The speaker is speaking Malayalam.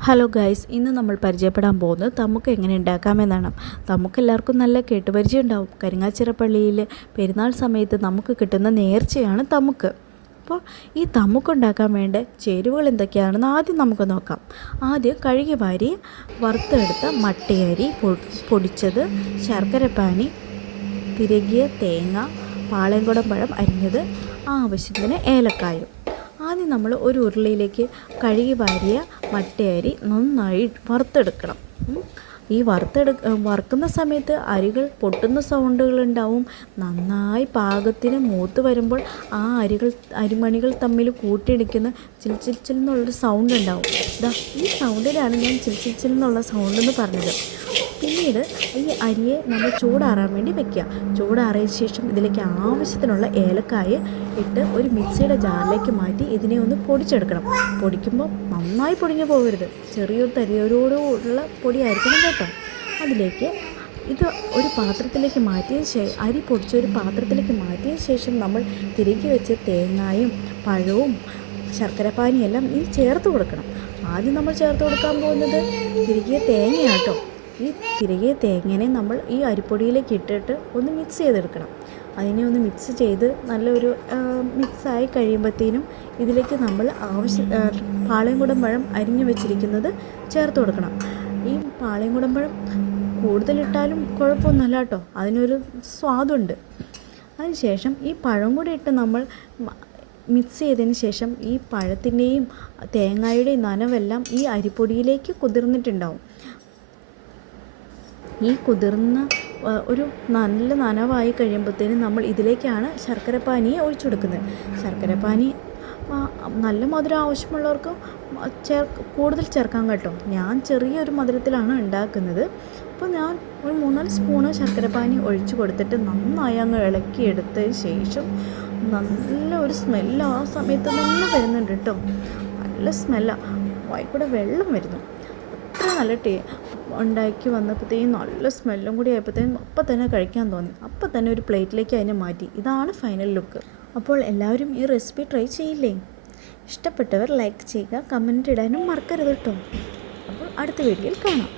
ഹലോ ഗൈസ്, ഇന്ന് നമ്മൾ പരിചയപ്പെടാൻ പോകുന്നത് തമുക്ക് എങ്ങനെ ഉണ്ടാക്കാമെന്നാണ്. നമുക്കെല്ലാവർക്കും നല്ല കേട്ടുപരിചയം ഉണ്ടാവും. കരിങ്ങാച്ചിറപ്പള്ളിയിൽ പെരുന്നാൾ സമയത്ത് നമുക്ക് കിട്ടുന്ന നേർച്ചയാണ് തമുക്ക്. അപ്പോൾ ഈ തമുക്ക് ഉണ്ടാക്കാൻ വേണ്ട ചേരുവകൾ എന്തൊക്കെയാണെന്ന് ആദ്യം നമുക്ക് നോക്കാം. ആദ്യം കഴുകി വാരി വറുത്തെടുത്ത മട്ടയരി പൊടിച്ചത്, ശർക്കരപ്പാനി, തിരകിയ തേങ്ങ, പാളയംകുടം പഴം അരിഞ്ഞത്, ആവശ്യത്തിന് ഏലക്കായും. ആദ്യം നമ്മൾ ഒരു ഉരുളിയിലേക്ക് കഴുകി വാരിയ മട്ടയരി നന്നായി വറുത്തെടുക്കണം. ഈ വറുക്കുന്ന സമയത്ത് അരികൾ പൊട്ടുന്ന സൗണ്ടുകളുണ്ടാവും. നന്നായി പാകത്തിന് മൂത്ത് വരുമ്പോൾ ആ അരിമണികൾ തമ്മിൽ കൂട്ടിയിടിക്കുന്ന ചിൽ ചിൽ ചിൽ എന്നുള്ളൊരു സൗണ്ട് ഉണ്ടാവും. ഈ സൗണ്ടിലാണ് ഞാൻ ചിൽ ചിൽ ചിൽ എന്നുള്ള സൗണ്ട് എന്ന് പറഞ്ഞത്. പിന്നീട് ഈ അരിയെ നമ്മൾ ചൂടാറാൻ വേണ്ടി വെക്കുക. ചൂടാറിയ ശേഷം ഇതിലേക്ക് ആവശ്യത്തിനുള്ള ഏലക്കായ ഇട്ട് ഒരു മിക്സിയുടെ ജാറിലേക്ക് മാറ്റി ഇതിനെ ഒന്ന് പൊടിച്ചെടുക്കണം. പൊടിക്കുമ്പോൾ നന്നായി പൊടിഞ്ഞു പോകരുത്, ചെറിയൊരു തരിയോടുള്ള പൊടിയായിരിക്കണം കേട്ടോ. അതിലേക്ക് ഇത് ഒരു പാത്രത്തിലേക്ക് അരി പൊടിച്ച ഒരു പാത്രത്തിലേക്ക് മാറ്റിയ ശേഷം നമ്മൾ തിരികെ വെച്ച് തേങ്ങയും പഴവും ശർക്കരപ്പാനിയെല്ലാം ഇത് ചേർത്ത് കൊടുക്കണം. ആദ്യം നമ്മൾ ചേർത്ത് കൊടുക്കാൻ പോകുന്നത് തിരികെ തേങ്ങയാട്ടോ. ഈ തിരികെ തേങ്ങനെ നമ്മൾ ഈ അരിപ്പൊടിയിലേക്ക് ഇട്ടിട്ട് ഒന്ന് മിക്സ് ചെയ്തെടുക്കണം. അതിനെ ഒന്ന് മിക്സ് ചെയ്ത് നല്ലൊരു മിക്സായി കഴിയുമ്പോഴത്തേനും ഇതിലേക്ക് നമ്മൾ പാളയംകുടം പഴം അരിഞ്ഞു വെച്ചിരിക്കുന്നത് ചേർത്ത് കൊടുക്കണം. ഈ പാളയംകുടം പഴം കൂടുതലിട്ടാലും കുഴപ്പമൊന്നുമല്ല കേട്ടോ, അതിനൊരു സ്വാദുണ്ട്. അതിനുശേഷം ഈ പഴം കൂടി ഇട്ട് നമ്മൾ മിക്സ് ചെയ്തതിന് ശേഷം ഈ പഴത്തിൻ്റെയും തേങ്ങയുടെയും നനവെല്ലാം ഈ അരിപ്പൊടിയിലേക്ക് കുതിർന്നിട്ടുണ്ടാവും. ഈ കുതിർന്ന ഒരു നല്ല നനവായി കഴിയുമ്പോഴത്തേനും നമ്മൾ ഇതിലേക്കാണ് ശർക്കരപ്പാനിയെ ഒഴിച്ചു കൊടുക്കുന്നത്. ശർക്കരപ്പാനി നല്ല മധുരം ആവശ്യമുള്ളവർക്ക് കൂടുതൽ ചേർക്കാൻ കേട്ടോ. ഞാൻ ചെറിയൊരു മധുരത്തിലാണ് ഉണ്ടാക്കുന്നത്. അപ്പോൾ ഞാൻ ഒരു 3-4 സ്പൂണ് ശർക്കരപ്പാനി ഒഴിച്ചു കൊടുത്തിട്ട് നന്നായി അങ്ങ് ഇളക്കിയെടുത്തതിന് ശേഷം നല്ല ഒരു സ്മെല്ല് ആ സമയത്ത് തന്നെ വരുന്നുണ്ട് കേട്ടോ. നല്ല സ്മെല്ലാണ്, വായിക്കൂടെ വെള്ളം വരുന്നു. അത്ര നല്ല ഉണ്ടാക്കി വന്നപ്പോഴത്തേക്കും നല്ല സ്മെല്ലും കൂടി ആയപ്പോഴത്തേക്കും അപ്പം തന്നെ കഴിക്കാൻ തോന്നി. അപ്പം തന്നെ ഒരു പ്ലേറ്റിലേക്ക് അതിനെ മാറ്റി. ഇതാണ് ഫൈനൽ ലുക്ക്. അപ്പോൾ എല്ലാവരും ഈ റെസിപ്പി ട്രൈ ചെയ്യില്ലേ? ഇഷ്ടപ്പെട്ടവർ ലൈക്ക് ചെയ്യുക, കമൻറ്റ് ഇടാനും മറക്കരുത് കേട്ടോ. അപ്പോൾ അടുത്ത വീഡിയോയിൽ കാണാം.